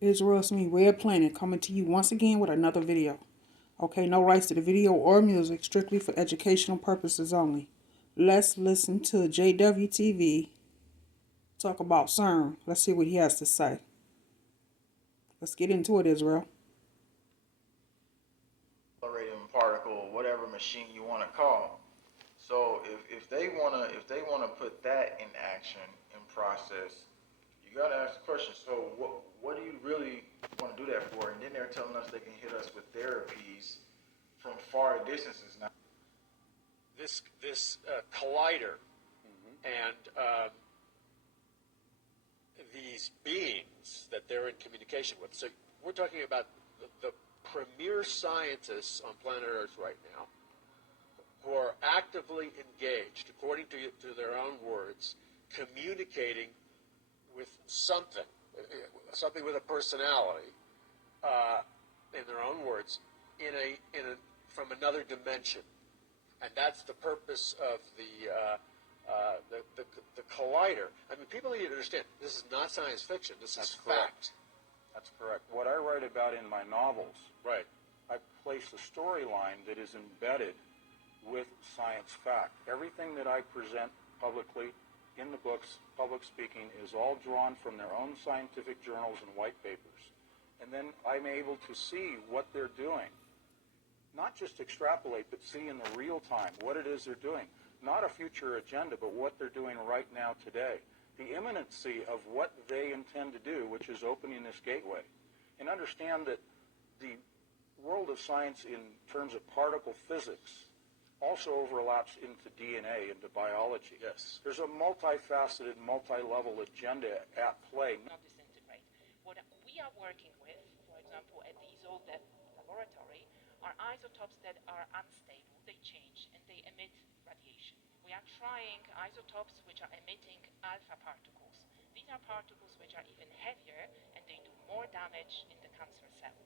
Israel Smith, Red Planet, coming to you once again with another video. Okay, no rights to the video or music, strictly for educational purposes only. Let's listen to JWTV talk about Cern. Let's see what he has to say. Let's get into it, Israel. Accelerating particle, whatever machine you want to call. So if they wanna put that in action in process, you gotta ask the question. So what do you really want to do that for? And then they're telling us they can hit us with therapies from far distances now. This collider and these beings that they're in communication with. So we're talking about the premier scientists on planet Earth right now who are actively engaged, according to their own words, communicating with something with a personality, in their own words, from another dimension, and that's the purpose of the collider. I mean, people need to understand this is not science fiction. This is fact. That's correct. What I write about in my novels, Right. I place a storyline that is embedded with science fact. Everything that I present publicly in the books, public speaking, is all drawn from their own scientific journals and white papers. And then I'm able to see what they're doing. Not just extrapolate, but see in the real time what it is they're doing. Not a future agenda, but what they're doing right now today. The imminency of what they intend to do, which is opening this gateway. And understand that the world of science in terms of particle physics also overlaps into DNA, into biology. Yes. There's a multifaceted, multi-level agenda at play. Not disintegrate. What we are working with, for example, at the ISO laboratory, are isotopes that are unstable, they change, and they emit radiation. We are trying isotopes which are emitting alpha particles. These are particles which are even heavier, and they do more damage in the cancer cell.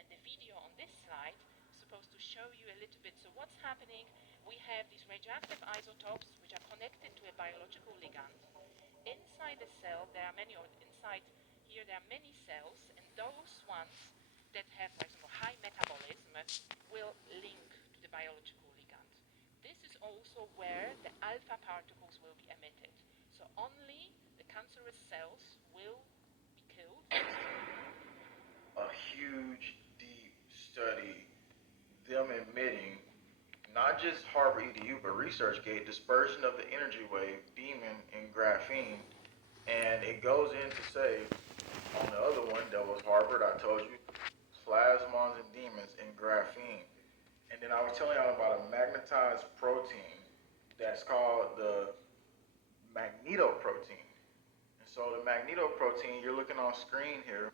And the video on this slide is supposed to show you a little bit. So what's happening? We have these radioactive isotopes which are connected to a biological ligand. Inside the cell, there are many, or inside here, there are many cells, and those ones that have, for example, high metabolism will link to the biological ligand. This is also where the alpha particles will be emitted. So only the cancerous cells will be killed. A huge, deep study, them emitting not just Harvard EDU, but ResearchGate, dispersion of the energy wave, demon, and graphene. And it goes in to say, on the other one, that was Harvard, I told you, plasmons and demons and graphene. And then I was telling y'all about a magnetized protein that's called the magnetoprotein. And so the magnetoprotein, you're looking on screen here.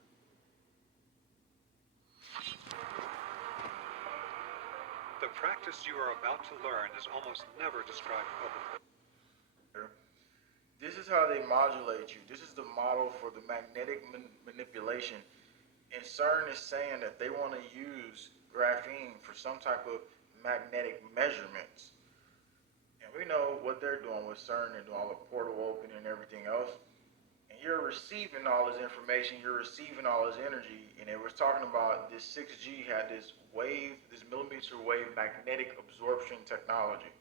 The practice you are about to learn is almost never described publicly. This is how they modulate you. This is the model for the magnetic manipulation. And Cern is saying that they want to use graphene for some type of magnetic measurements. And we know what they're doing with Cern. They're doing all the portal opening and everything else. And you're receiving all this information. You're receiving all this energy. And it was talking about this 6G had this wave, this millimeter wave magnetic absorption technology.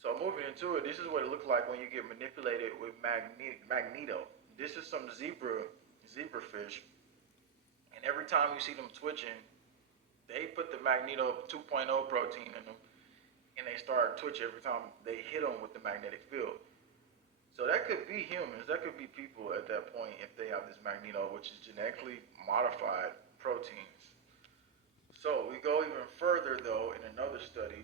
So moving into it, this is what it looks like when you get manipulated with magneto. This is some zebrafish, and every time you see them twitching, they put the magneto 2.0 protein in them, and they start twitching every time they hit them with the magnetic field. So that could be humans, that could be people at that point if they have this magneto, which is genetically modified proteins. So we go even further though in another study,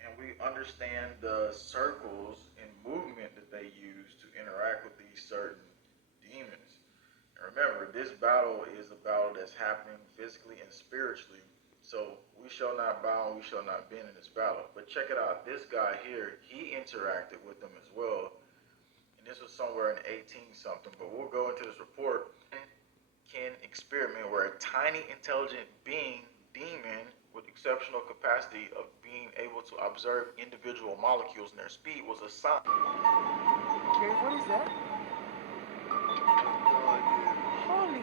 and we understand the circles and movement that they use to interact with these certain demons. And remember, this battle is a battle that's happening physically and spiritually. So we shall not bow and we shall not bend in this battle. But check it out, this guy here, he interacted with them as well. And this was somewhere in 18 something, but we'll go into this report. Can experiment where a tiny intelligent being, demon, with exceptional capacity of being able to observe individual molecules and their speed was assigned. Jerry, what is that? No idea. Holy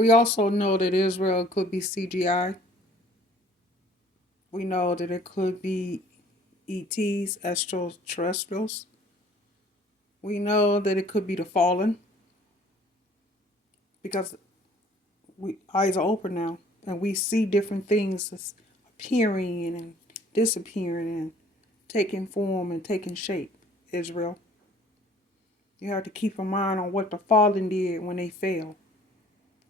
We also know that Israel could be CGI. We know that it could be ETs, extraterrestrials. We know that it could be the fallen because we eyes are open now and we see different things that's appearing and disappearing and taking form and taking shape. Israel, you have to keep in mind on what the fallen did when they fell.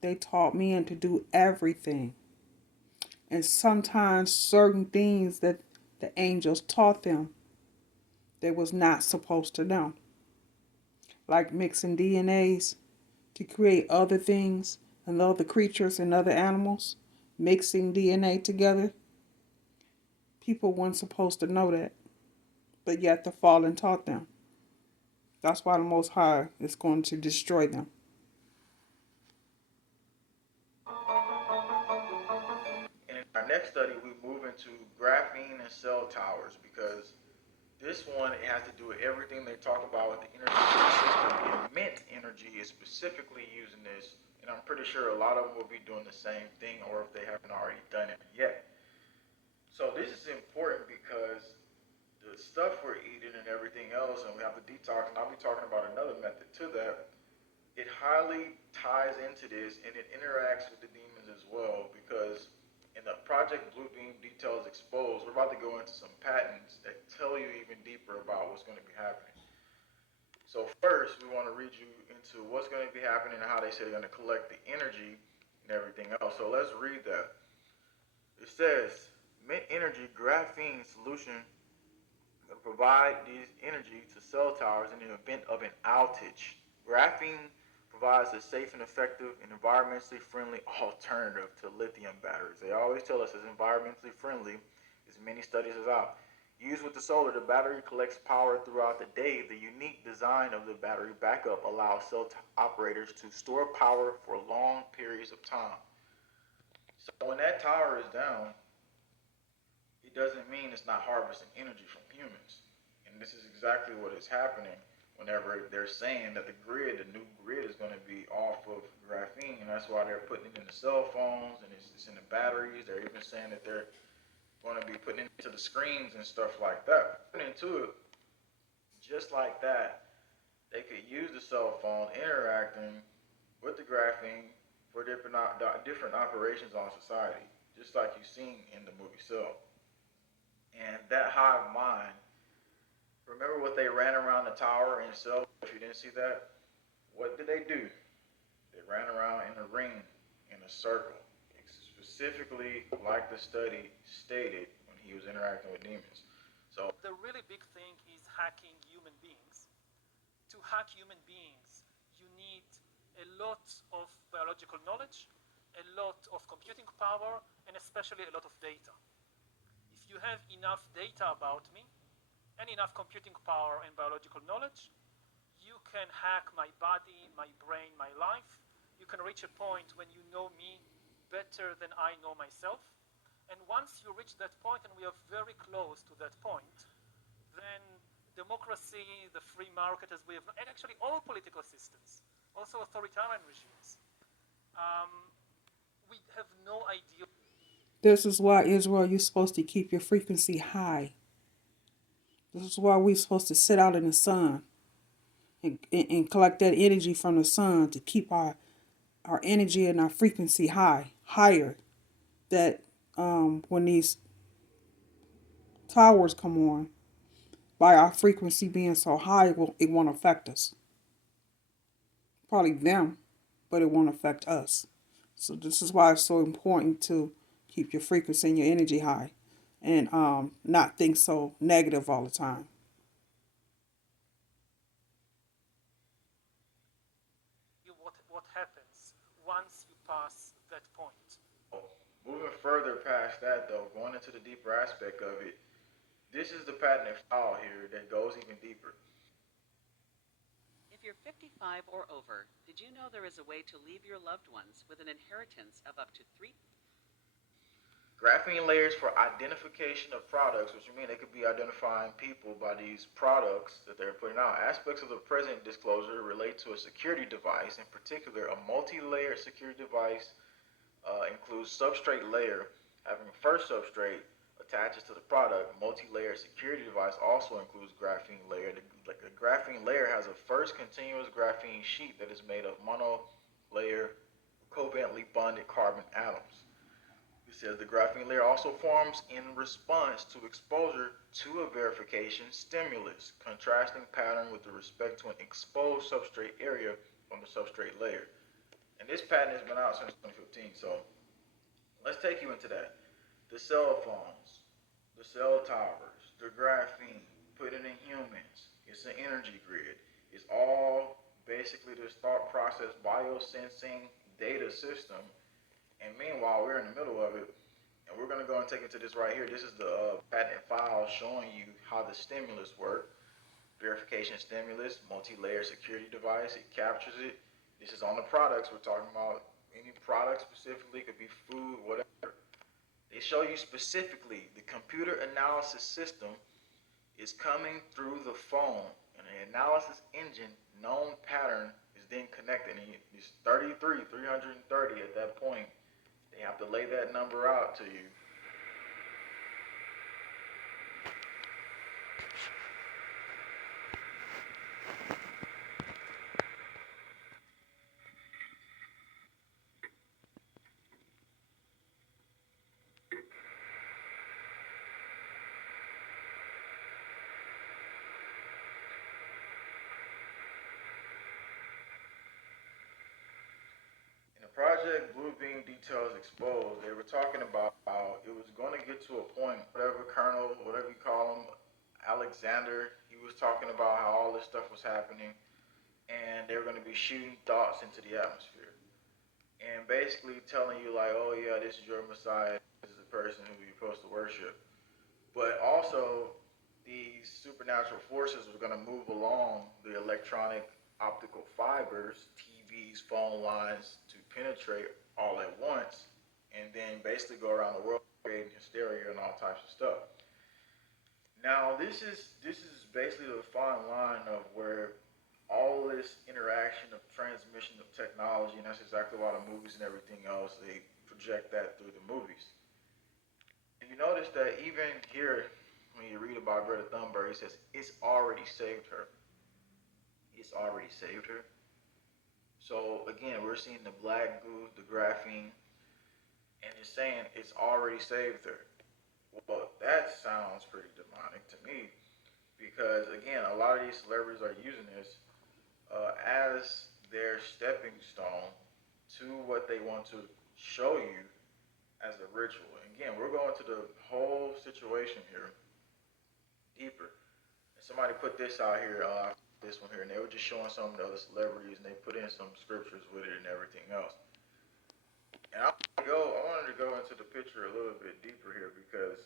They taught men to do everything. And sometimes certain things that the angels taught them they was not supposed to know. Like mixing DNAs to create other things and other creatures and other animals. Mixing DNA together. People weren't supposed to know that. But yet the fallen taught them. That's why the Most High is going to destroy them. And in our next study, we move into graphene and cell towers because this one it has to do with everything they talk about with the energy system. And Mint Energy is specifically using this, and I'm pretty sure a lot of them will be doing the same thing, or if they haven't already done it yet. So this is important because the stuff we're eating and everything else, and we have the detox, and I'll be talking about another method to that. It highly ties into this, and it interacts with the demons as well because in the Project Bluebeam Details Exposed, we're about to go into some patents that tell you even deeper about what's going to be happening. So first, we want to read you into what's going to be happening and how they say they're going to collect the energy and everything else. So let's read that. It says, Mint Energy graphene solution will provide these energy to cell towers in the event of an outage. Graphene provides a safe and effective and environmentally friendly alternative to lithium batteries. They always tell us it's environmentally friendly, as many studies are out. Used with the solar, the battery collects power throughout the day. The unique design of the battery backup allows operators to store power for long periods of time. So when that tower is down, it doesn't mean it's not harvesting energy from humans. And this is exactly what is happening whenever they're saying that the new grid is going to be off of graphene. And that's why they're putting it in the cell phones and it's in the batteries. They're even saying that they're going to be putting it into the screens and stuff like that. Putting into it just like that, they could use the cell phone interacting with the graphene for different operations on society, just like you've seen in the movie Cell. And that hive mind, remember what they ran around the tower in Cell? If you didn't see that, what did they do? They ran around in a ring, in a circle, specifically like the study stated when he was interacting with demons. So The really big thing is hacking human beings. To hack human beings, you need a lot of biological knowledge, a lot of computing power, and especially a lot of data. If you have enough data about me and enough computing power and biological knowledge, you can hack my body, my brain, my life. You can reach a point when you know me better than I know myself. And once you reach that point, and we are very close to that point, then democracy, the free market as we have, and actually all political systems, also authoritarian regimes, um, we have no idea. This is why, Israel, you're supposed to keep your frequency high. This is why we're supposed to sit out in the sun and collect that energy from the sun to keep our energy and our frequency higher. That when these towers come on, by our frequency being so high, it won't affect us. Probably them, but it won't affect us. So this is why it's so important to keep your frequency and your energy high, and not think so negative all the time. What happens once you pass that point. moving further past that though, going into the deeper aspect of it, this is the patent file here that goes even deeper. If you're 55 or over, did you know there is a way to leave your loved ones with an inheritance of up to three? Graphene layers for identification of products, which mean they could be identifying people by these products that they're putting out. Aspects of the present disclosure relate to a security device. In particular, a multi-layer security device includes substrate layer having first substrate attaches to the product. Multi-layer security device also includes graphene layer. The graphene layer has a first continuous graphene sheet that is made of mono-layer covalently bonded carbon atoms. It says the graphene layer also forms in response to exposure to a verification stimulus, contrasting pattern with respect to an exposed substrate area on the substrate layer. And this patent has been out since 2015, so let's take you into that. The cell phones, the cell towers, the graphene, put it in humans. It's an energy grid. It's all basically this thought process biosensing data system. And meanwhile, we're in the middle of it. And we're going to go and take it to this right here. This is the patent file showing you how the stimulus work. Verification stimulus, multi-layer security device. It captures it. This is on the products. We're talking about any product specifically. It could be food, whatever. They show you specifically the computer analysis system is coming through the phone, and the analysis engine known pattern is then connected. And it's 330 at that point. They have to lay that number out to you. In the project Blue Beam Details Exposed, they were talking about how it was going to get to a point, whatever Colonel, whatever you call him, Alexander, he was talking about how all this stuff was happening, and they were going to be shooting thoughts into the atmosphere. And basically telling you, like, oh, yeah, this is your Messiah, this is the person who you're supposed to worship. But also, these supernatural forces were going to move along the electronic optical fibers, TVs, phone lines to penetrate all at once, and then basically go around the world creating hysteria and all types of stuff. Now, this is basically the fine line of where all this interaction of transmission of technology, and that's exactly why the movies and everything else they project that through the movies. And you notice that even here, when you read about Greta Thunberg, it says it's already saved her. It's already saved her. So again, we're seeing the black goo, the graphene, and it's saying it's already saved her. Well, that sounds pretty demonic to me because again, a lot of these celebrities are using this as their stepping stone to what they want to show you as a ritual. And again, we're going to the whole situation here deeper. And somebody put this out here, this one here, and they were just showing some of the other celebrities, and they put in some scriptures with it and everything else. And I wanted to go into the picture a little bit deeper here because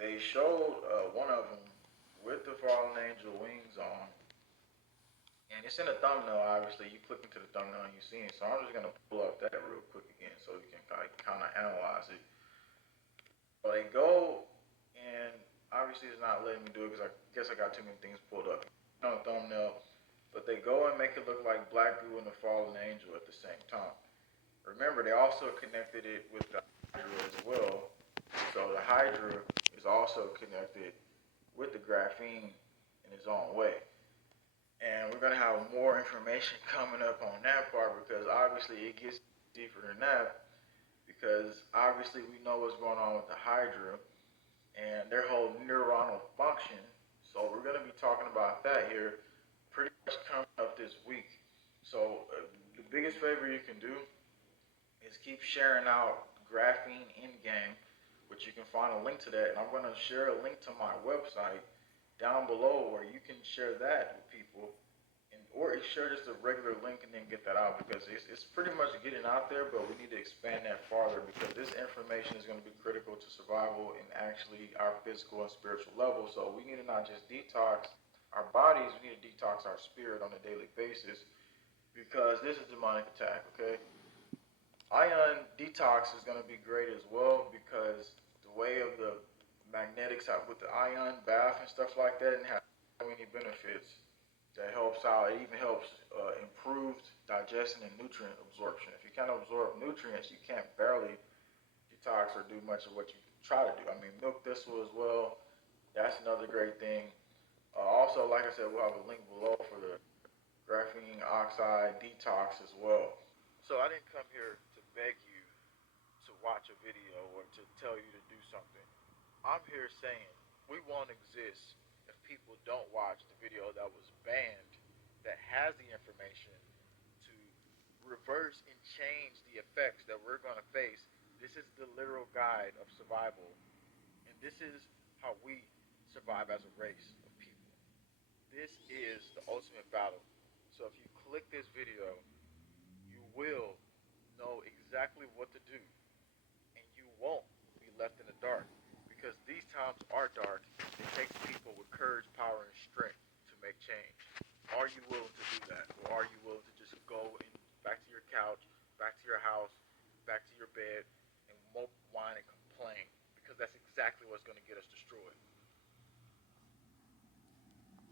they showed one of them with the fallen angel wings on, and it's in the thumbnail. Obviously, you click into the thumbnail and you see it. So I'm just gonna pull up that real quick again so you can kind of analyze it. But they go, and obviously it's not letting me do it because I guess I got too many things pulled up on the thumbnail. But they go and make it look like Black Goo and the Fallen Angel at the same time. Remember, they also connected it with the Hydra as well. So the Hydra is also connected with the graphene in its own way. And we're going to have more information coming up on that part because obviously it gets deeper than that because obviously we know what's going on with the Hydra and their whole neuronal function. So we're going to be talking about that here pretty much coming up this week. So the biggest favor you can do is keep sharing out Graphene Endgame, which you can find a link to that. And I'm going to share a link to my website down below where you can share that with people. Or share just a regular link and then get that out because it's pretty much getting out there, but we need to expand that farther because this information is going to be critical to survival and actually our physical and spiritual level. So we need to not just detox our bodies, we need to detox our spirit on a daily basis because this is demonic attack, okay? Ion detox is going to be great as well because the way of the magnetics out with the ion bath and stuff like that, and have so many benefits that helps out. It even helps improved digestion and nutrient absorption. If you can't absorb nutrients, you can't barely detox or do much of what you try to do. I mean, milk thistle as well. That's another great thing. Also, like I said, we'll have a link below for the graphene oxide detox as well. So I didn't come here to beg you to watch a video or to tell you to do something. I'm here saying we won't exist if people don't watch the video that was banned that has the information to reverse and change the effects that we're going to face. This is the literal guide of survival, and this is how we survive as a race of people. This is the ultimate battle. So if you click this video, you will know exactly what to do, and you won't be left in the dark because these times are dark. It takes people with courage, power, and strength to make change. Are you willing to do that, or are you willing to just go and back to your couch, back to your house, back to your bed, and mope, whine, and complain? Because that's exactly what's going to get us destroyed.